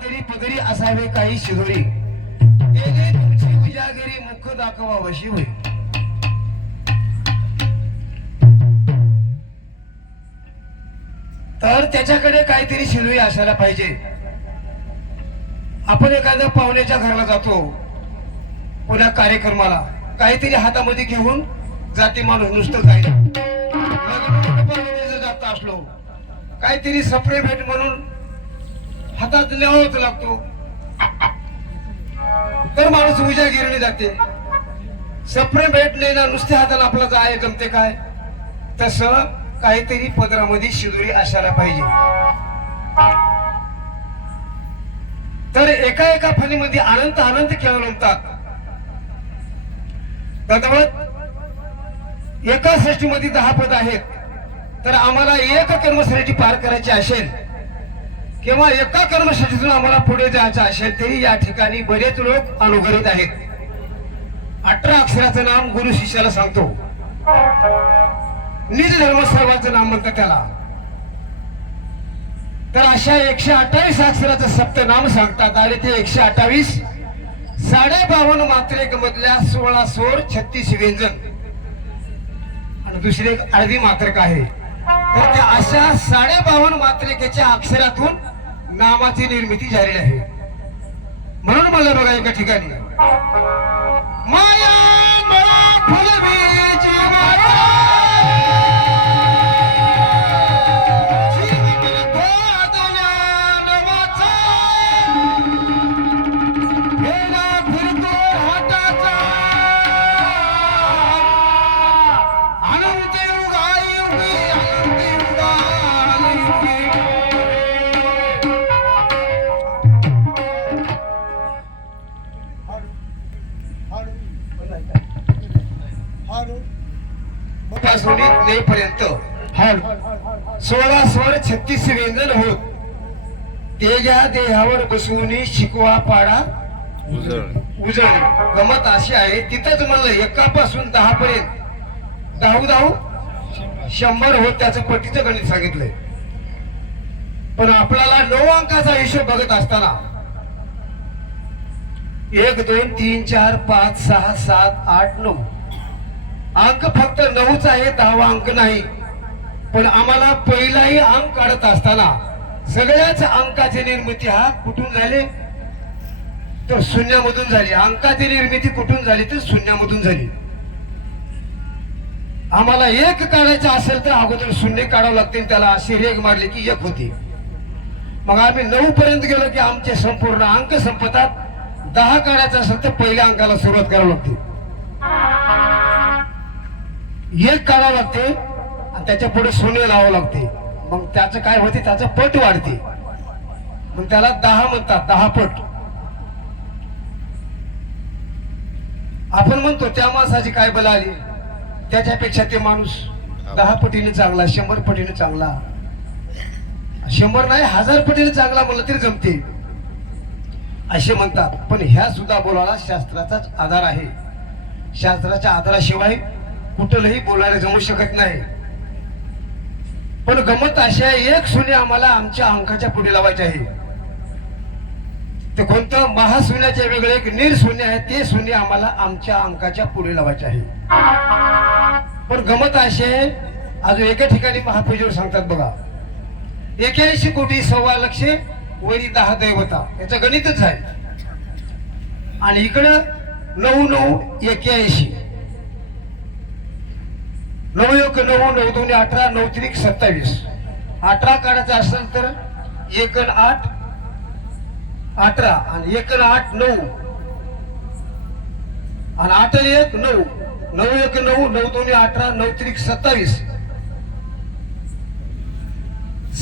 अंतरी पदरी असावे काही शिदोरी तेने तुमची उजागिरी मुख दाखवावशी होई. तर त्याच्याकडे काहीतरी शिदोरी असायला पाहिजे. आपण एखाद्या पाहुण्याच्या घराला जातो, पुन्हा कार्यक्रमाला काहीतरी हातामध्ये घेऊन जाते माणूस. नुसतं काय जात असलो काहीतरी सप्रे भेट म्हणून हातात न्यावाच लागतो, तर माणूस उजागिरीने जाते. सप्रे भेट नाही ना, नुसते हाताला आपला जाय जमते काय? तसं काहीतरी पदरामध्ये शिदोरी असायला पाहिजे. तर एका एका फणीमध्ये अनंत अनंत खेळ रमतात. तद्वत एका सृष्टीमध्ये 10 पद आहेत. तर आम्हाला एक कर्मश्रेष्ठी पार करायची असेल किंवा एका कर्मश्रेष्ठीतून आम्हाला पुढे जायचं असेल तरी या ठिकाणी बरेच लोक अनुग्रहित आहेत. 18 अक्षराचं नाम गुरु शिष्याला सांगतो. निज धर्म सर्वाचं नाम म्हणतात त्याला. तर अशा 128 अक्षराचं सप्तनाम सांगतात आणि ते 128 52 मात्रेक मधल्या 16 स्वर 36 व्यंजन आणि दुसरी एक अर्धी मात्रक आहे. तर त्या अशा 52 मात्रिकेच्या अक्षरातून नामाची निर्मिती झालेली आहे. म्हणून मला बघा एका ठिकाणी माया मला फुलबीची माया पर्यंत 16 स्वर 36 व्यंजन होत. तेजा देहावर बसवून शिकवा पाडा उजळ. गमत अशी आहे तिथंच म्हणलं एकापासून 10 पर्यंत 10 100 होत. त्याचं पट्टीचं गणित सांगितलंय. पण आपल्याला 9 अंकाचा हिशोब बघत असताना 1 2 3 4 5 6 7 8 9 अंक फक्त 9च आहे, 10वा अंक नाही. पण आम्हाला पहिलाही अंक काढत असताना सगळ्याच अंकाची निर्मिती हा कुठून झाली? तर शून्यामधून झाली. अंकाची निर्मिती कुठून झाली? तर शून्यामधून झाली. आम्हाला 1 काढायचं असेल तर अगोदर शून्य काढावं लागते. त्याला अशी रेग मारली की 1 होती. मग आम्ही 9 पर्यंत गेलो की आमचे संपूर्ण अंक संपतात. 10 काढायचं असेल तर पहिल्या अंकाला सुरुवात करावी लागते. 1 काढावं लागते आणि त्याच्या पुढे शून्य लावावं लागते. मग त्याचं काय होते? त्याचं पट वाढते. मग त्याला 10 म्हणतात. 10 पट. आपण म्हणतो त्या माणसाची काय बला आली, त्याच्यापेक्षा ते माणूस 10 पटीने चांगला, 100 पटीने चांगला, 100 नाही 1000 पटीने चांगला म्हणलं तरी जमते असे म्हणतात. पण ह्या सुद्धा बोलायला शास्त्राचाच आधार आहे. शास्त्राच्या आधाराशिवाय कुठलंही बोलायला जमू शकत नाही. पण गमत अशी आहे 1 शून्य आम्हाला आमच्या अंकाच्या पुढे लावायचे आहे. ते कोणतं महाशून्याचे वेगळे एक निर्शून्य आहे, ते शून्य आम्हाला आमच्या अंकाच्या पुढे लावायचे आहे. पण गमत अशी आहे अजून एका ठिकाणी महापूजेवर सांगतात बघा 81 कोटी 1.25 लक्ष वरी 10 दैवता. याचं गणितच आहे. आणि इकडं 9 9 81 9 1 9 9 2 18 9 3 27. 18 काढायचं असेल तर 1 आणि 8 18 आणि 1 आणि 8 9 आणि 8 आणि 1 9 9 1 9 9 2 18 9 3 27.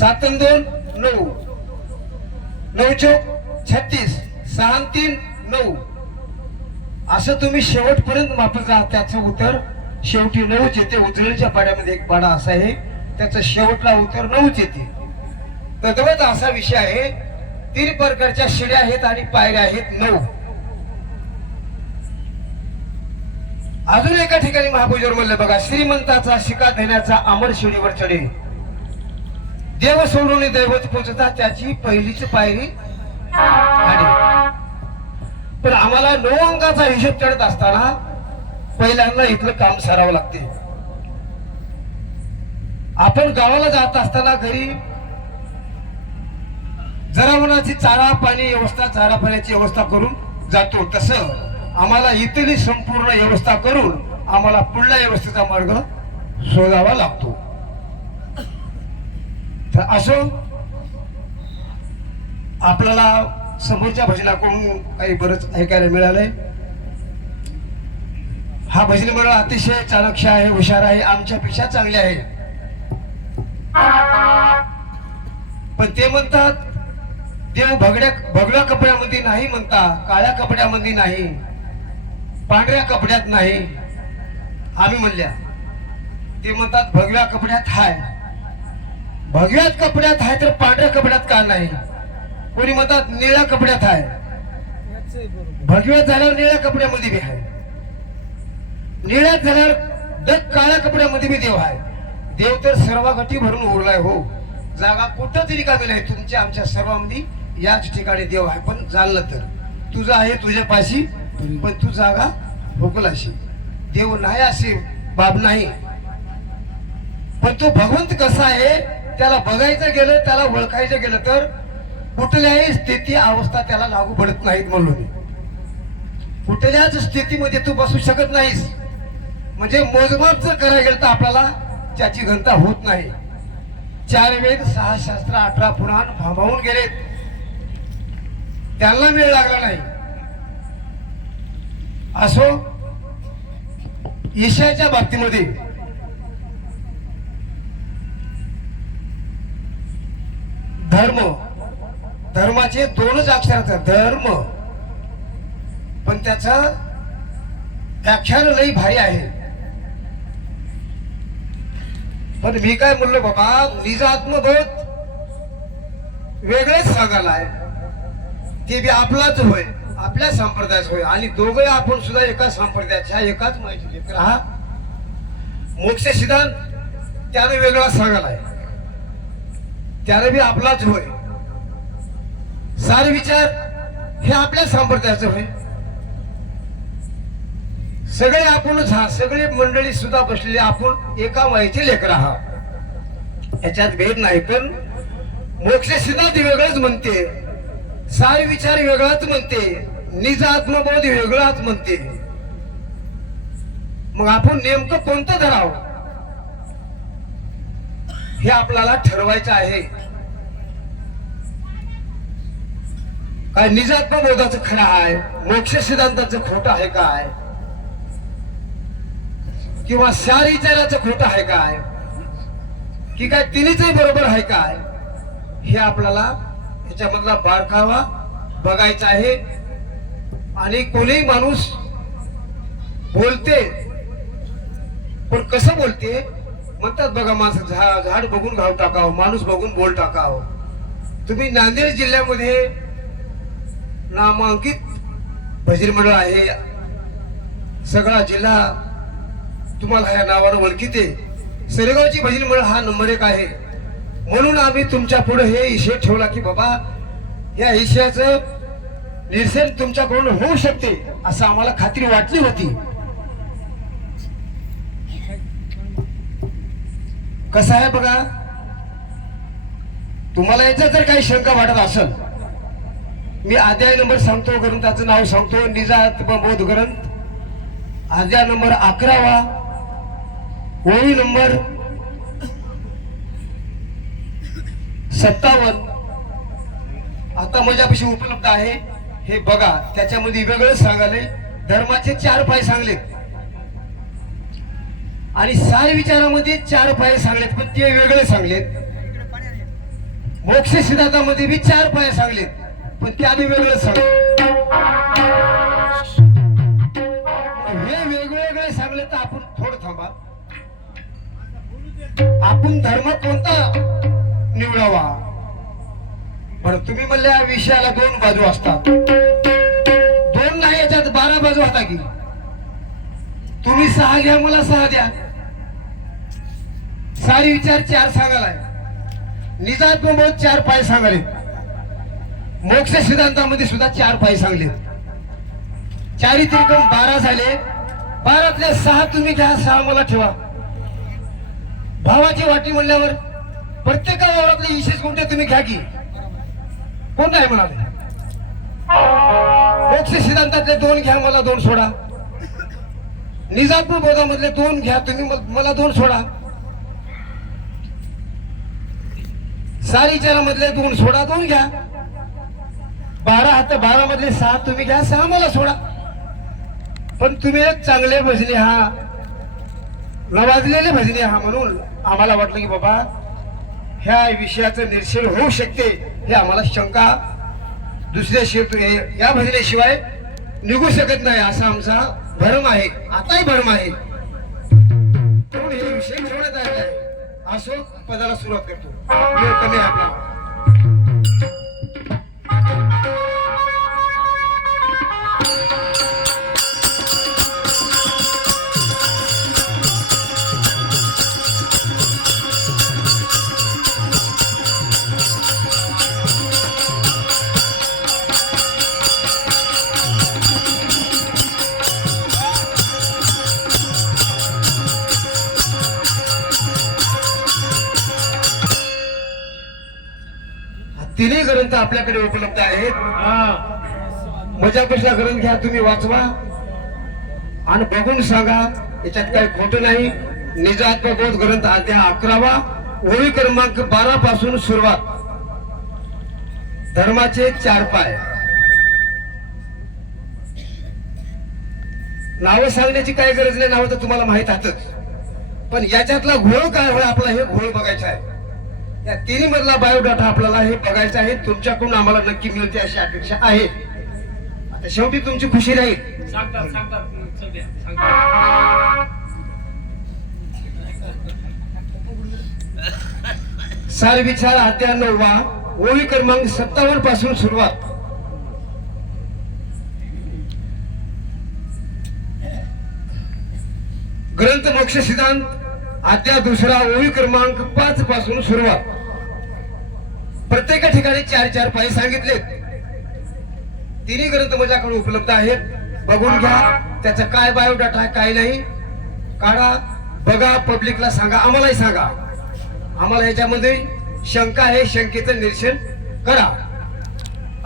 7 आणि 2 9 9 4 36 6 आणि 3 9. असं तुम्ही शेवटपर्यंत मापत जा. त्याचं उत्तर शेवटी 9च येते. उजळीच्या पाड्यामध्ये एक पाडा असा आहे, त्याचं शेवटला उत्तर 9च येते. तद्वत असा विषय आहे. 3 प्रकारच्या शिड्या आहेत आणि पायऱ्या आहेत 9. अजून एका ठिकाणी महापूजेवर म्हणलं बघा श्रीमंताचा शिका देण्याचा अमर शिडीवर चढे. देव सोडून दैवत पोचता त्याची पहिलीच पायरी पण आम्हाला 9 अंकाचा हिशोब चढत असताना पहिल्यांदा इथलं काम सारावं लागते. आपण गावाला जात असताना घरी जनावरांची चारा पाणी व्यवस्था, चारा पाण्याची व्यवस्था करून जातो. तसं आम्हाला इथली संपूर्ण व्यवस्था करून आम्हाला पुढल्या व्यवस्थेचा मार्ग शोधावा लागतो. तर असो, आपल्याला समोरच्या भजनाकडून काही बरंच ऐकायला मिळालंय. हा भजन मंडळ अतिशय चाणक्य आहे, हुशार आहे, आमच्यापेक्षा चांगले आहे. पण ते म्हणतात देव भगव्या कपड्यामध्ये नाही म्हणता, काळ्या कपड्यामध्ये नाही, पांढऱ्या कपड्यात नाही. आम्ही म्हणल्या ते म्हणतात भगव्या कपड्यात हाय. भगव्यात कपड्यात हाय तर पांढऱ्या कपड्यात का नाही? कोणी म्हणतात निळ्या कपड्यात हाय. भगव्यात झाल्यावर निळ्या कपड्यामध्ये बी आहे, निळ्यात झाल्यावर काळ्या कपड्यामध्ये बी देव आहे. देव तर सर्व गठी भरून उरलाय हो. जागा कुठंच रिकामी नाही. तुमच्या आमच्या सर्वांमध्ये याच ठिकाणी देव आहे. पण जाणलं तर तुझं आहे तुझ्या पाशी, पण तू जागा भोगलाशी. देव नाही असे बाब नाही. पण तो भगवंत कसा आहे त्याला बघायचं गेलं, त्याला ओळखायचं गेलं तर कुठल्याही स्थिती अवस्था त्याला लागू पडत नाहीत. म्हणून कुठल्याच स्थितीमध्ये तू बसू शकत नाहीस. म्हणजे मोजमाप जर करायला गेलं तर आपल्याला त्याची घनता होत नाही. 4 वेद 6 शास्त्र 18 पुराण भांबावून गेलेत, त्यांना वेळ लागला नाही. असो, ईशाच्या बाबतीमध्ये धर्माचे 2च अक्षर धर्म, पण त्याचं व्याख्यान लई भारी आहे. पण मी काय म्हणलो बाबा, निज आत्मबोध वेगळेच सांगायला आहे. ते बी आपलाच होय, आपल्या संप्रदायाच होय. आणि दोघे आपण सुद्धा एका संप्रदायाच्या एकाच माहिती हा मोक्ष सिद्धांत त्याने वेगळा सांगायला आहे. त्याने बी आपलाच होय. सारे विचार हे आपल्या संप्रदायाचं होय. सगळे आपणच हा, सगळी मंडळी सुद्धा बसलेली आपण एका माहिती लेकर आहात, याच्यात भेद नाही. पण मोक्ष सिद्धांत वेगळंच म्हणते, सारे विचार वेगळाच म्हणते, निज आत्मबोध वेगळाच म्हणते. मग आपण नेमकं कोणतं धरावं हे आपल्याला ठरवायचं आहे. काय निज आत्मबोधाचं खरं आहे, मोक्ष सिद्धांताचं खोटं आहे काय, किंवा सारी विचाराचं खोटं आहे काय, की काय तिन्हीचही बरोबर आहे काय, हे आपल्याला याच्यामधला बारकावा बघायचा आहे. आणि कोणीही माणूस बोलते, पण कसं बोलते म्हणतात बघा, माणसं झाड बघून घाव टाकावं, माणूस बघून बोल टाकावं. तुम्ही नांदेड जिल्ह्यामध्ये नामांकित भजन मंडळ आहे. सगळा जिल्हा तुम्हाला ह्या नावानं ओळखीते. सरेगावची भजन मंडळ हा नंबर 1 आहे. म्हणून आम्ही तुमच्या पुढे हे इशे ठेवला की बाबा या इशयाचं निरसन तुमच्याकडून होऊ शकते असं आम्हाला खात्री वाटली होती. कसं आहे बघा, तुम्हाला याचा जर काही शंका वाटत असेल, मी अध्याय नंबर सांगतो, ग्रंथाचं नाव सांगतो, निजात्मबोध ग्रंथ, अध्याय नंबर 11, ओळी नंबर 57 आता माझ्यापाशी उपलब्ध आहे. हे बघा, त्याच्यामध्ये वेगळं सांगाले. धर्माचे 4 पाय सांगलेत आणि सारे विचारामध्ये 4 पाय सांगलेत, पण ते वेगळे सांगलेत. मोक्ष सिद्धांतामध्ये बी 4 पाय सांगलेत, पण त्या बी वेगळे सांगलेत. हे वेगवेगळे सांगले तर आपण थोडं थांबा. आपण धर्म कोणता निवडावा? बरं, तुम्ही म्हणले या विषयाला 2 बाजू असतात. 2 नाही, याच्यात 12 बाजू होता की. तुम्ही 6 घ्या, मला 6 द्या. सारी विचार 4 सांगालाय. निजात्मबोध 4 पाय सांगाले. मोक्ष सिद्धांतामध्ये सुद्धा 4 पाय सांगले. चारी त्रिकोण 12 झाले. 12तले 6 तुम्ही घ्या, 6 मला ठेवा. भावाची वाटी म्हणल्यावर प्रत्येका वावरातले 20 गुंठे तुम्ही घ्या की. कोण नाही म्हणाले? मोक्ष सिद्धांतातले 2 घ्या, मला 2 सोडा. निजामपूर बोधामधले 2 घ्या तुम्ही, मला 2 सोडा. सारीचारा मधले 2 सोडा, 2 घ्या. 12 हात 12 मधले 6 तुम्ही घ्या, 6 मला सोडा. पण तुम्ही एक चांगले भजनी हा, नवाजलेले भजनी हा, म्हणून आम्हाला वाटलं की बाबा ह्या विषयाचं निरसन होऊ शकते. हे आम्हाला शंका दुसऱ्या या भजनेशिवाय निघू शकत नाही, असा आमचा भरम आहे. आताही भरम आहे. म्हणून हे विषय ठेवण्यात आलेला आहे. असो, पदाला सुरुवात करतो. वेळ कमी आहे आपला. तिन्ही ग्रंथ आपल्याकडे उपलब्ध आहेत. मजापसला ग्रंथ घ्या, तुम्ही वाचवा आणि बघून सांगा, याच्यात काही खोटं नाही. निजात्मबोध ग्रंथ अध्याय 11वा, ओळी क्रमांक 12 पासून सुरुवात. धर्माचे 4 पाय. नावं सांगण्याची काही गरज नाही, नावं तर तुम्हाला माहित आहातच. पण याच्यातला घोळ काय होय आपला, हे घोळ बघायचा आहे. या तिन्ही मधला बायोडाटा आपल्याला हे बघायचा आहे. तुमच्याकडून आम्हाला नक्की मिळते अशी अपेक्षा आहे. आता शेवटी तुमची खुशी राहील. सार विचार अध्याय 9वा, ओळी क्रमांक 57 पासून सुरुवात. ग्रंथ मोक्ष सिद्धांत अध्याय 2, ओळी क्रमांक 5 पासून सुरुवात. प्रत्येक ठिकाणी 4 पाय सांगितलेत. तिन्ही ग्रंथ माझ्याकडे उपलब्ध आहेत. बघून घ्या, त्याचा काय बायोडाटा आहे काय नाही काढा, बघा, पब्लिकला सांगा, आम्हालाही सांगा. आम्हाला याच्यामध्ये शंका आहे, शंकेचं निरसन करा.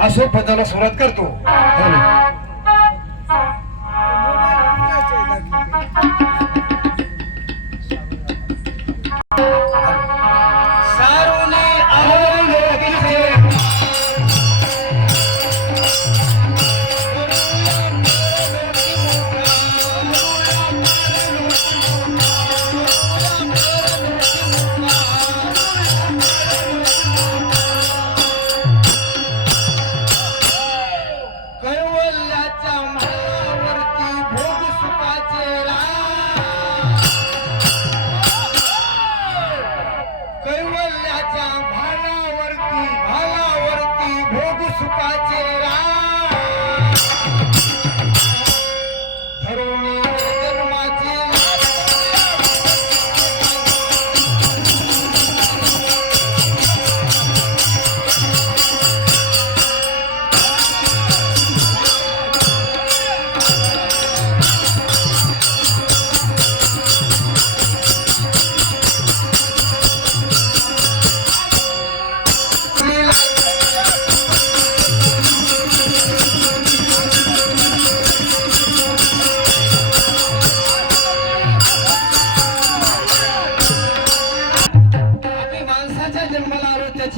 असो, पदाला सुरुवात करतो.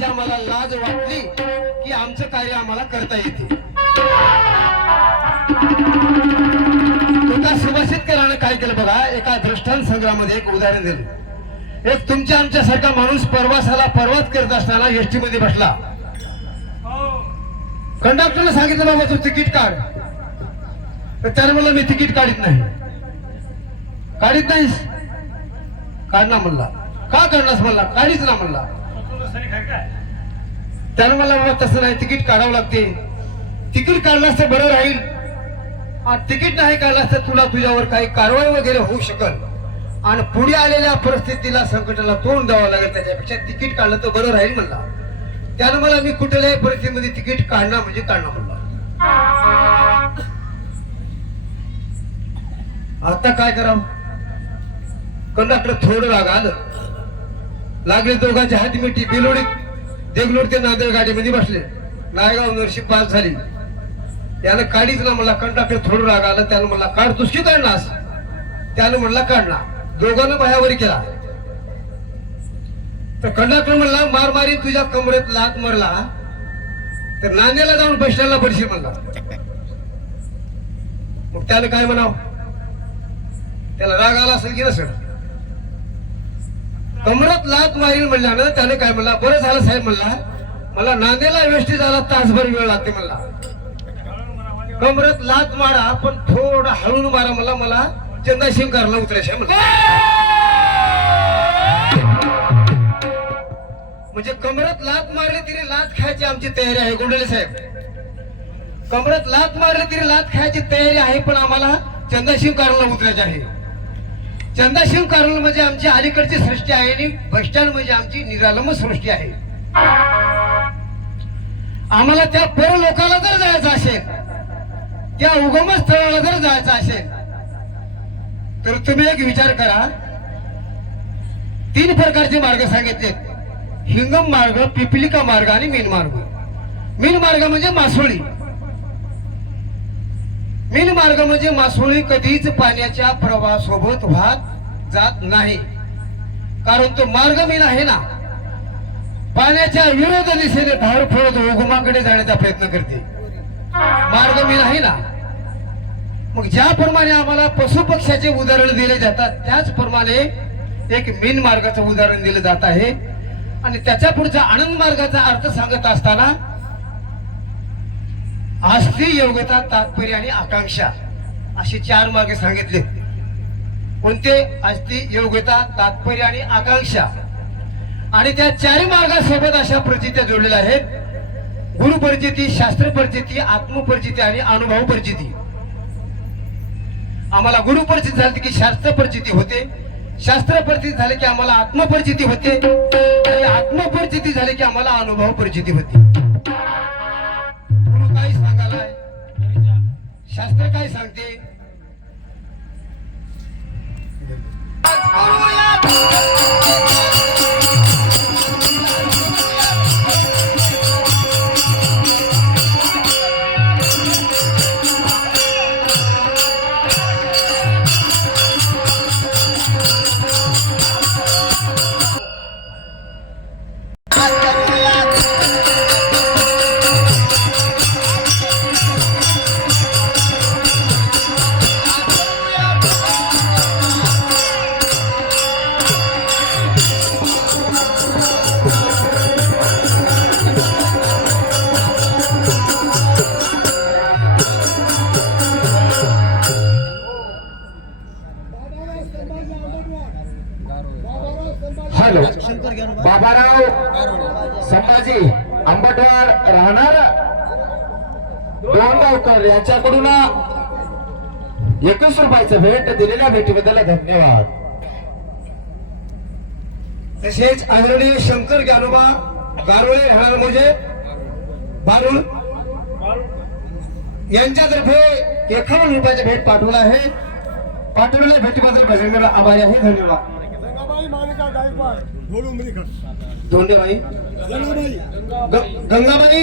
आम्हाला लाज वाटली की आमचं कार्य आम्हाला करता येते. एका सुभाषितकरानं काय केलं बघा, एका दृष्टांत संग्रहामध्ये एक उदाहरण दिलं. एक तुमच्या आमच्यासारखा माणूस प्रवासाला परवास करत असताना एसटी मध्ये बसला. कंडक्टरने सांगितलं बाबा तू तिकीट काढ. तर त्याने म्हणलं मी तिकीट काढत नाही. काढत नाहीस? काढणार म्हणला. का काढणास म्हणला? काढीच ना म्हणला. त्यानं मला बाबा तसं नाही, तिकीट काढावं लागते. तिकीट काढलास तर बरं राहील. तिकीट नाही काढलास तर तुला तुझ्यावर काही कारवाई वगैरे होऊ शकल आणि पुढे आलेल्या परिस्थितीला संकटाला तोंड द्यावं लागेल. त्याच्यापेक्षा तिकीट काढलं तर बरं राहील म्हणला. त्यानं मला मी कुठल्याही परिस्थितीमध्ये तिकीट काढणं म्हणजे काढणं म्हणला. आता काय करावं? कंडक्टर थोडं राग आलं, लागले दोघांच्या हाती मिठी बिलोडीत देगलोड ते नांदेड गाडीमध्ये बसले. नायगाव नरशी पास झाली. त्यानं काढीच ना म्हणला. कंडक्टर थोडं राग आलं, त्यानं म्हणला काढ, तुझकी काढणास? त्यानं म्हणला काढला. दोघांना बाह्यावरी केला. तर कंडक्टर म्हणला मार मारी तुझ्या कमरेत लात मारला तर नांदेडला जाऊन बस स्टँडला पडशील म्हणला. मग त्यानं काय म्हणावं? त्याला राग आला असेल की नसेल? कमरात लात मारील म्हणल्यानं त्याने काय म्हणला, बरं झालं साहेब म्हणला, मला नांदेडला वेष्टी जायला तासभर वेळ लागते म्हणला. कमरात लात मारा पण थोडं हळून मारा म्हणला, मला चंदा शिंकारला उतरायचं म्हणला. म्हणजे कमरात लात मारली तरी लात खायची आमची तयारी आहे गोंडले साहेब. कमरात लात मारली तरी लात खायची तयारी आहे, पण आम्हाला चंदा शिंकारला उतरायचे आहे. चंदा शिंकारला म्हणजे आमची अलीकडची सृष्टी आहे आणि बस स्टँड म्हणजे आमची निरालंब सृष्टी आहे. आम्हाला त्या पर लोकाला जर जायचं असेल, त्या उगम स्थळाला जर जायचं असेल तर तुम्ही एक विचार करा. 3 प्रकारचे मार्ग सांगितले: हिंगम मार्ग, पिपलिका मार्ग आणि मीन मार्ग. मीन मार्ग म्हणजे मासोळी. मीन मार्ग म्हणजे मासोळी कधीच पाण्याच्या प्रवाहासोबत वाहत जात नाही, कारण तो मार्ग मीन आहे ना, पाण्याच्या विरोध दिशेने धार फोडत उगमाकडे जाण्याचा प्रयत्न करते. मार्ग मीन आहे ना. मग ज्याप्रमाणे आम्हाला पशु पक्ष्याचे उदाहरण दिले जातात, त्याचप्रमाणे एक मीन मार्गाचं उदाहरण दिलं जात आहे. आणि त्याच्या पुढचा आनंद मार्गाचा अर्थ सांगत असताना आस्ती, योग्यता, तात्पर्य आणि आकांक्षा असे 4 मार्ग सांगितले. कोणते? आस्ती, योग्यता, तात्पर्य आणि आकांक्षा. आणि त्या 4 मार्गासोबत अशा प्रचित्या जोडलेल्या आहेत: गुरु परिचिती, शास्त्र परिचिती, आत्मपरिचिती आणि अनुभव परिचिती. आम्हाला गुरु परिचिती झाली की शास्त्र परिचिती होते, शास्त्र परिचिती झाले की आम्हाला आत्मपरिचिती होते, आणि आत्मपरिचिती झाले की आम्हाला अनुभव परिचिती होते. गुरु काय सांगालाय, शास्त्र काय सांगते? हॅलो, बाबाराव संभाजी आंबटवाड राहणार डोंगावकर यांच्याकडून 21 रुपयाचं भेट दिलेल्या भेटीबद्दल धन्यवाद. तसेच आदरणीय शंकर ज्ञानोबा गारोळे राहणार म्हणजे बारुळ यांच्यातर्फे 51 रुपयाची भेट पाठवला आहे. पाठवलेल्या भेटीबद्दल भजनला आभारी आहे. धन्यवाद. धोंडेबाई, गंगाबाई,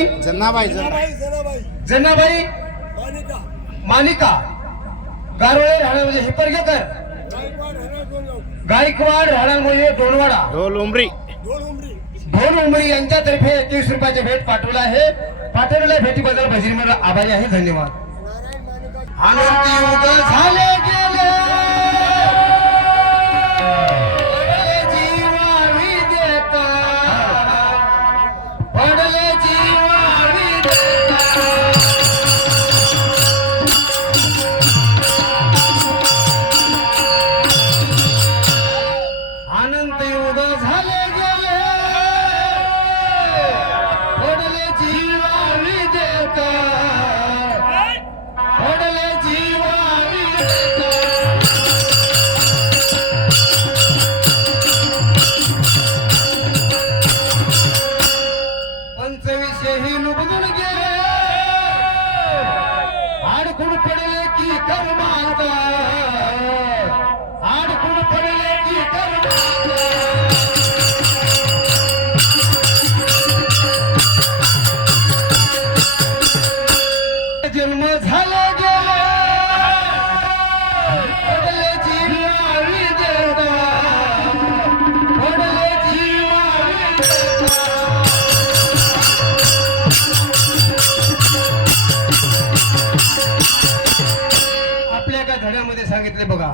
जनाबाई, मानिका गारोळे राहणार म्हणजे हिपरगेकर, गायकवाड राहणार म्हणजे डोणवाडा, ढोल उमरी यांच्यातर्फे 21 रुपयाची भेट पाठवला आहे. पाठवलेल्या भेटीबद्दल भजनीला आभारी आहे. धन्यवाद. आनंदी युग झाले गेले, जीवावी देता, पडले जीवावी देता. अनंत युग झाले गेले, पडले जीवावी देता, पडले जीवावी देता. जन्म झाला गेला पडल्याची माळी देता, पडल्याची माळी देता. आपल्या एका धड्यामध्ये सांगितले बघा,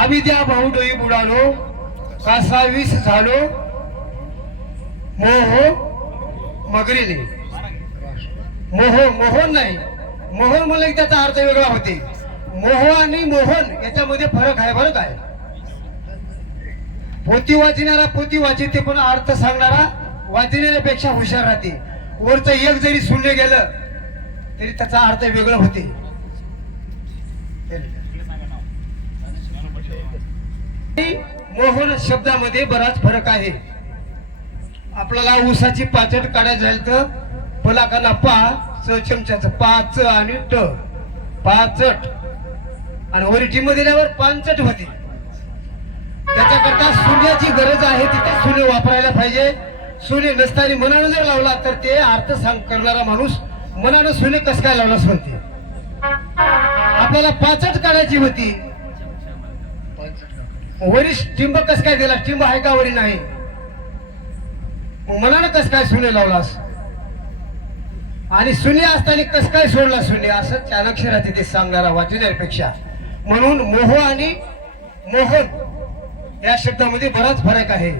आविद्या भाऊ डोई बुडालो कासा वीस झालो मोह मगरीने. मोहन नाही, मोहन म्हणलं की त्याचा अर्थ वेगळा होते. मोह आणि मोहन याच्यामध्ये फरक आहे बरं काय. पोती वाचणारा पोती वाचिते पण अर्थ सांगणारा वाचणाऱ्यापेक्षा हुशार राहते. वरचं एक जरी शून्य गेलं तरी त्याचा अर्थ वेगळा होते. मोहन शब्दामध्ये बराच फरक आहे. आपल्याला ऊसाची पाचट काढायची झाली तर पलाकाला पा च चमच्याचं पाच आणि ट पाचट आणि वरिटी मध्ये दिल्यावर पांचट होते. त्याच्याकरता शून्याची गरज आहे, तिथे शून्य वापरायला पाहिजे. शून्य नसताना मनानं जर लावला तर ते अर्थ सांग करणारा माणूस मनानं शून्य कस काय लावला म्हणते. आपल्याला पाचट काढायची होती, वरी टिंब कस काय दिला, टिंब आहे का वरी नाही, मनानं कस काय शून्य लावलास आणि शून्य असताना कस काय सोडला शून्य, असं चाणक्य ते सांगणारा वाचण्यापेक्षा. म्हणून मोह आणि मोहन या शब्दामध्ये बराच फरक आहे.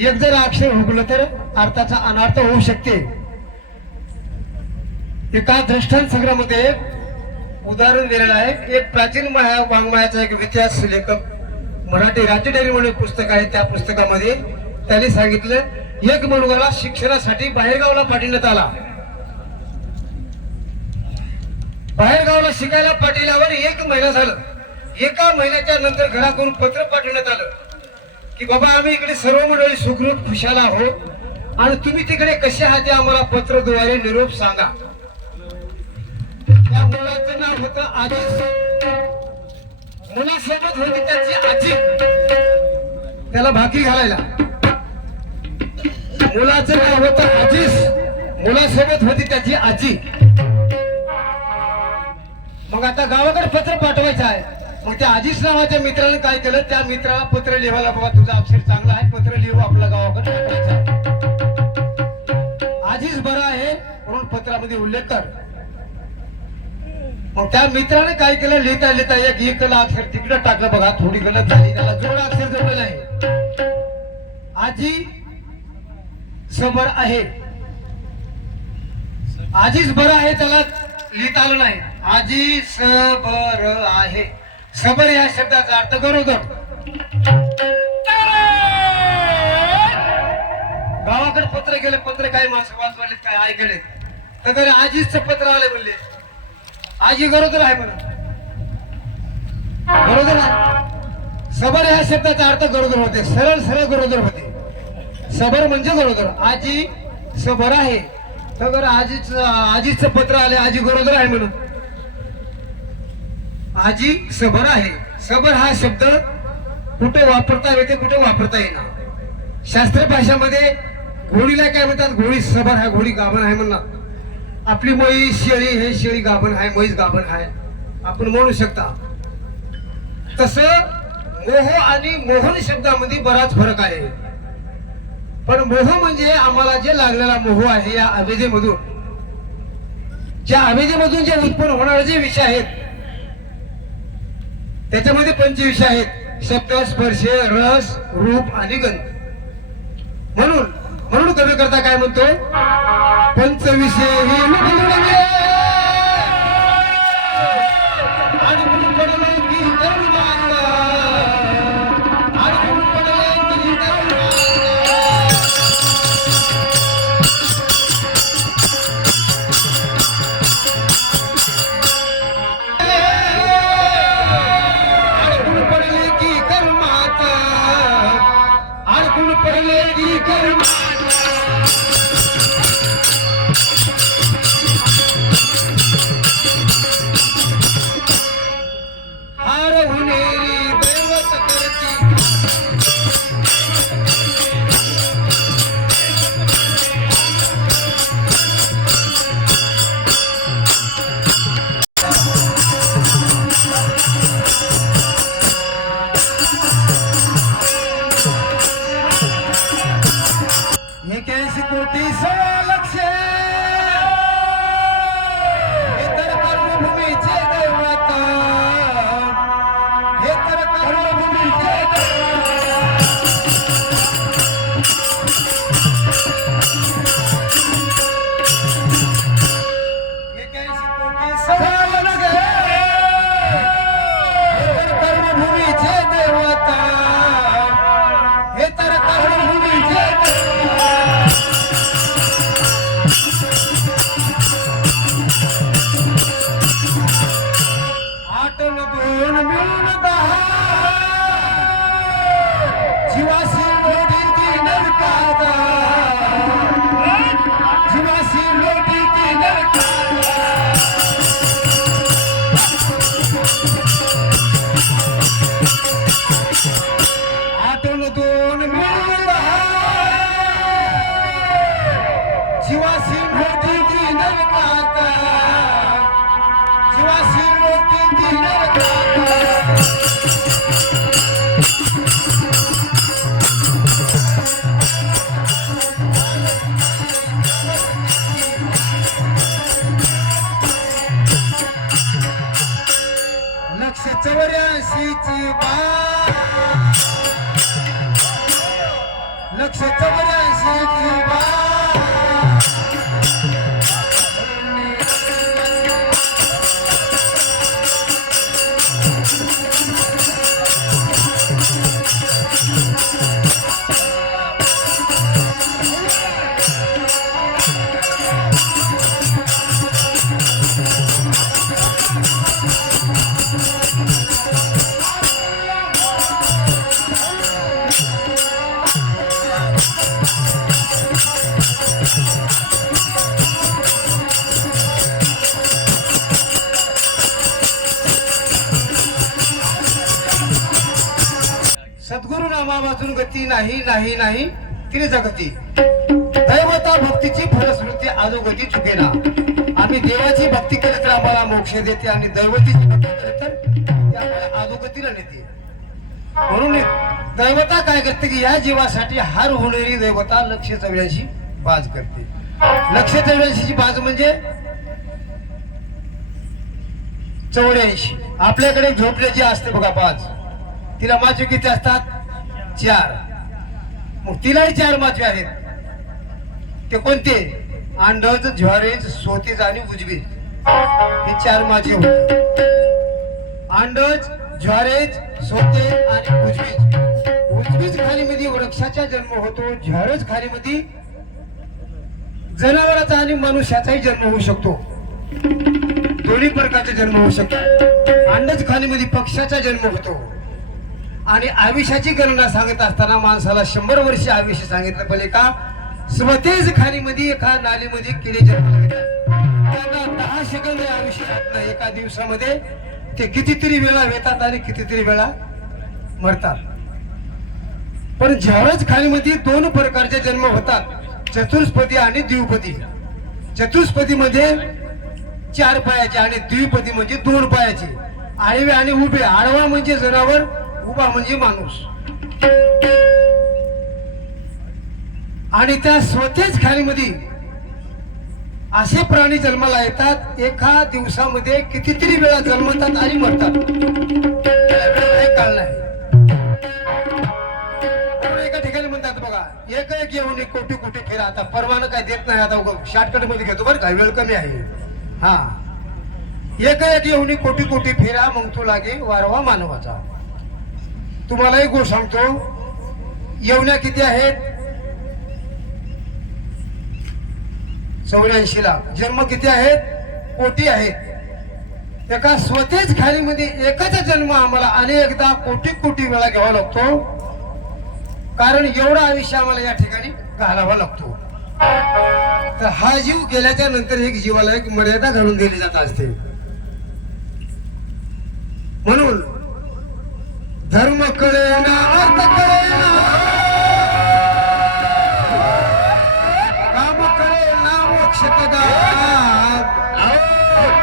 एक जर अक्षर हुकलं तर अर्थाचा अनर्थ होऊ शकते. एका दृष्टांत संग्रहामध्ये उदाहरण दिलेलं आहे. एक प्राचीन वाङ्मयाचा एक इतिहास लेखक मराठी राज्य डायरी म्हणून पुस्तक आहे. त्या पुस्तकामध्ये त्यांनी सांगितलं, एक मुलगाला शिक्षणासाठी बाहेरगावला पाठवण्यात आला. बाहेरगावला शिकायला पाठवल्यावर 1 महिना झालं. 1 महिन्याच्या नंतर घराकडून पत्र पाठवण्यात आलं की बाबा आम्ही इकडे सर्व मंडळी सुखरूप खुशाल आहोत आणि तुम्ही तिकडे कसे आहात ते आम्हाला पत्रद्वारे निरोप सांगा. त्या मुलाचं नाव होतं आजीस. मुलासोबत होती त्याची आजी, त्याला भाकरी घालायला. मुलाचं नाव होतं आजीस, मुलासोबत होती त्याची आजी. मग आता गावाकडे पत्र पाठवायचं आहे. मग त्या आजीस नावाच्या मित्राने काय केलं, त्या मित्राला पत्र लिहायला, बाबा तुझं अक्षर चांगला आहे, पत्र लिहू आपल्या गावाकडे पाठवायचं आहे. आजीस बरा आहे म्हणून पत्रामध्ये उल्लेख कर. मग त्या मित्राने काय केलं, लिहिता लिहिता एक एकला अक्षर तिकडे टाकलं बघा, थोडी गलत झाली, त्याला जोड अक्षर जमलं नाही. आजी सबर आहे, आजीच बरं आहे त्याला लिहिता आलं नाही. आजी सबर आहे. सबर या शब्दाचा अर्थ गरोदर. गावाकडे पत्र गेले, पत्र काय माणसं वाचवाले काय ऐकले तर घरी आजीच पत्र आले म्हणले, आजी गरोदर आहे म्हणून. गरोदर आहे. सबर ह्या शब्दाचा अर्थ गरोदर होते, सरळ सरळ गरोदर होते. सबर म्हणजे गरोदर. आजी सबर आहे तर आजीचं पत्र आले, आजी गरोदर आहे म्हणून. आजी सबर आहे. सबर हा शब्द कुठे वापरता येते, कुठे वापरता येणार. शास्त्र भाषामध्ये घोडीला काय म्हणतात, घोडी सबर आहे, घोडी गाभण आहे म्हणणार. आपली म्हैस शेळी, हे शेळी गाभण आहे, म्हैस गाभण आहे आपण म्हणू शकता. तसं मोह आणि मोहन शब्दामध्ये बराच फरक आहे. पण मोह म्हणजे आम्हाला जे लागलेला मोह आहे या अवेदेमधून, ज्या अवेदेमधून जे उत्पन्न होणारे जे विषय आहेत त्याच्यामध्ये पंचविषय आहेत, शब्द, स्पर्श, रस, रूप आणि गंध. म्हणून कवी करता काय म्हणतो, पंचविषय चालन गे. हे तर कर्मभूमीचे देवता, हे तर कर्मभूमीचे देवता. आठ न दोन मिळून दहा, जीवाशी लोटी ती नरकाता, जीवाशी लोटी ती नरकाता. आठ न दोन मिळून दहा, जीवाशी लोटी ती नरकाता, जीवाशी लोटी ती नरकाता. लक्ष 84ची बात, लक्ष 84ची बात. सद्गुरु नामावाचून गती नाही नाही नाही तिने जगती. दैवता भक्तीची फलश्रुती अधोगती चुकेना. आम्ही देवाची भक्ती केली तर आम्हाला मोक्ष देते आणि दैवतीची भक्ती केली तर ती आम्हाला अधोगतीला नेते. म्हणून दैवता काय करते की या जीवासाठी हार होणारी दैवता लक्ष 84 बाज करते. लक्ष 84 बाज म्हणजे 84. आपल्याकडे झोपल्याची असते बघा बाज, तिला माचवे किती असतात? 4. मग तिलाही 4 माचवे आहेत. ते कोणते? अंडज, ज्वारेज, सोतेज आणि उजवीज. हे 4 माचवे होते. अंडज, ज्वारेज, सोते आणि उजवीज. उजवीज खालीमध्ये वृक्षाचा जन्म होतो. ज्वारेज खालीमध्ये जनावराचा आणि मनुष्याचाही जन्म होऊ शकतो. दोन्ही प्रकारचा जन्म होऊ शकतो. अंडज खालीमध्ये पक्षाचा जन्म होतो. आणि आयुष्याची गणना सांगत असताना माणसाला 100 वर्ष आयुष्य सांगितलं. पहिले का स्वतेज खाणीमध्ये एका नालीमध्ये किडे जन्माला येतात. त्यांना 10 सेकंद आयुष्य राहत नाही. एका दिवसामध्ये ते कितीतरी वेळा येतात आणि कितीतरी वेळा मरतात. पण ज्वारज खाणीमध्ये 2 प्रकारचे जन्म होतात, चतुष्पदी आणि द्विपदी. चतुष्पदी मध्ये 4 पायाचे आणि द्विपदी म्हणजे 2 पायाचे. आडवे आणि उभे. आडवा म्हणजे जनावर, उभा म्हणजे माणूस. आणि त्या स्वतेज खाणीमध्ये असे प्राणी जन्माला येतात. एका दिवसामध्ये कितीतरी वेळा जन्मतात आणि मरतात. काळ नाही. एका ठिकाणी म्हणतात बघा, एक एक येऊन एक कोटी कोटी फिरा. आता परवाना काय देत नाही. आता शॉर्टकट मध्ये घेतो बरं का, वेळ कमी आहे. हा, एक एक येऊन कोटी कोटी फिरा, मग तो लागे वारवा मानवाचा. तुम्हाला एक गोष्ट सांगतो, येवण्या किती आहेत? 84 लाख. जन्म किती आहेत? कोटी आहेत. एका स्वतेज खाणीमध्ये एकाचा जन्म आम्हाला अनेकदा कोटी कोटी वेळा घ्यावा लागतो. कारण एवढं आयुष्य आम्हाला या ठिकाणी घालावा लागतो. तर हा जीव गेल्याच्या नंतर एक जीवाला एक मर्यादा घालून दिली जात असते. म्हणून धर्म कळेना, अर्थ कळेना, काम कळेना, मोक्ष कदा,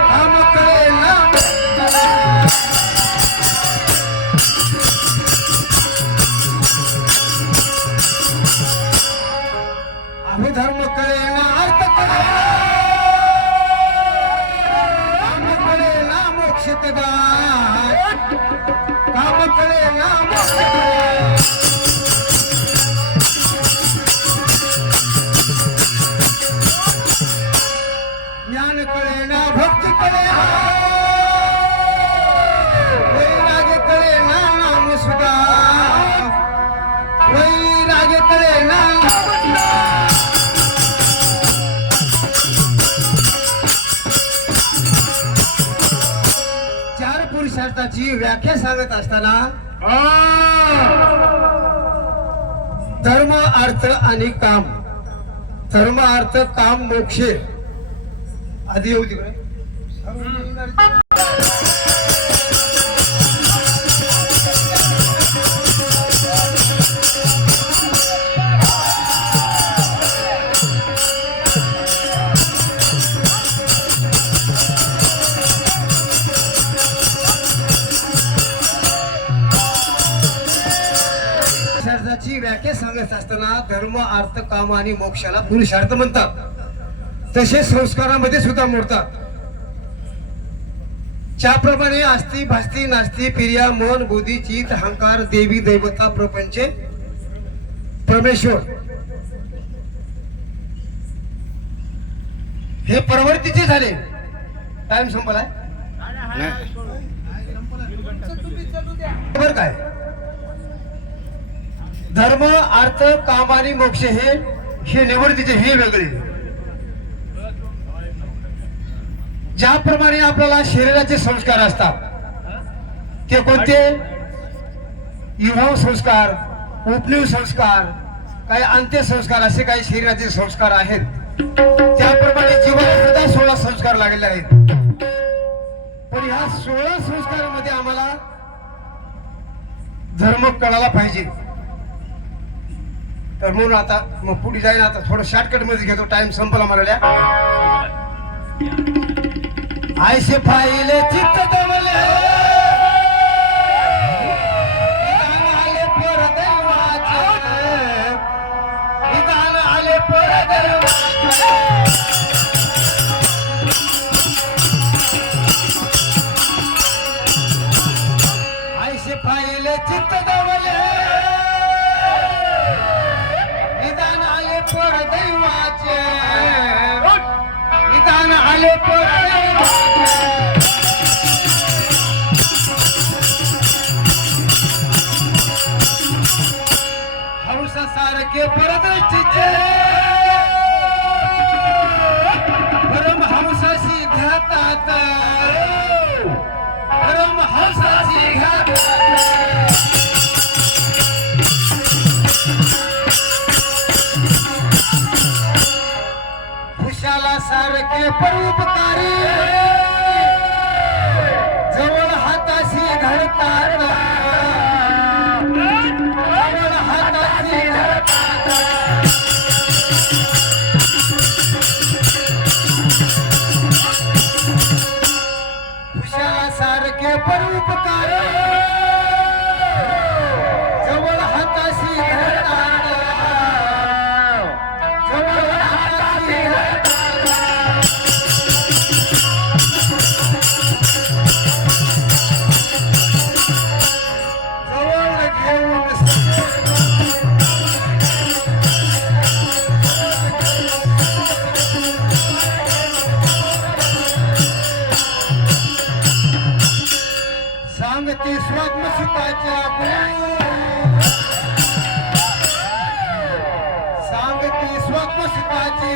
काम कळेना. आम्ही धर्म कळेना, अर्थ कळेना, काम कळेना, मोक्ष कदा, काम कळेना, मोक्ष कदा. ज्ञान कळेना, भक्ती कळेना, पुरुषार्थाची व्याख्या सांगत असताना धर्म अर्थ आणि काम, धर्म अर्थ काम मोक्ष आधी येऊ तिकडे. पुरुषार्थाची व्याख्या सांगत असताना धर्म अर्थ काम आणि मोक्षाला पुरुषार्थ म्हणतात. तसे संस्कारामध्ये सुद्धा मोडतात. ज्याप्रमाणे अस्ति भास्ती नास्ती प्रिया मन बुद्धी चित अहंकार देवी दैवता प्रपंच परमेश्वर हे प्रवृत्तीचे झाले. टाइम संपलाय बरं काय. धर्म अर्थ काम आणि मोक्ष हे निवृत्तीचे हे वेगळे. ज्याप्रमाणे आपल्याला शरीराचे संस्कार असतात ते कोणते, विवाह संस्कार, उपनयन संस्कार, काही अंत्यसंस्कार असे काही शरीराचे संस्कार आहेत. त्याप्रमाणे जीवाला सुद्धा 16 संस्कार लागलेले आहेत. पण ह्या 16 संस्कारामध्ये आम्हाला धर्म कळायला पाहिजे. तर म्हणून आता मग पुढे जाईन. आता थोडं शॉर्टकट मध्ये घेतो, टाइम संपला मला. आयसे फाईले चित्त दमले विधान आले पर दैवाचे, विधान आले पर दैवाचे. आयसे फाईले चित्त दमले विधान आले पर दैवाचे, विधान आले पर हंसासारखे परदृष्टीचे परमहंसाशी घातात, परमहंसाशी घातात. खुशाला सारखे परोपकारी जवळ हाताशी घडतात, जवळ हाताशी घडतात. खुशाला सारखे परोपकारी जवळ हाताशी घडतात, जवळ हाताशी घडतात. सांगते स्वात्मसुखाच्या सांगते स्वात्मसुखाची